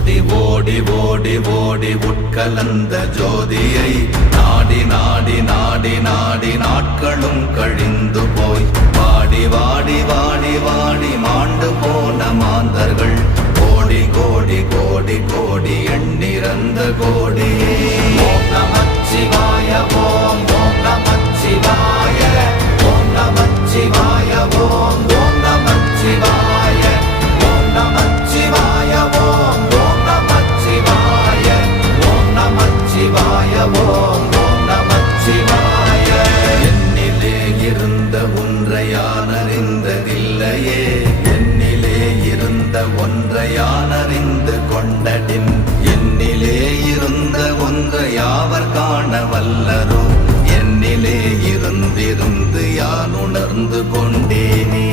ஓடி ஓடி ஓடி ஓடி உட்கலந்த ஜோதியை நாடி நாடி நாடி நாடி நாட்களும் கழிந்து போய் வாடி வாடி வாடி வாடி மாண்டு போன மாந்தர்கள் கோடி கோடி கோடி கோடி எண்ணிறந்த கோடியே. ஓம் நமச்சிவாய ஓம் ஓம் நமச்சிவாய ஓம் நமச்சிவாய ஓம் ஓம் நமச்சிவாய ஓம் நமச்சிவாய ஓம் ஓம் நமச்சிவாய ஓம் நமச்சிவாய ஓம் ஓம் நமச்சிவாய. என்னிலே இருந்த ஒன்றை யான் அறிந்ததில்லையே, என்னிலே இருந்த ஒன்றை யான் அறிந்து கொண்டடின், என்னிலே இருந்த ஒன்றை யாவர் காண வல்லரோ, என்னிலே இருந்திருந்து யான் உணர்ந்து கொண்டேனே.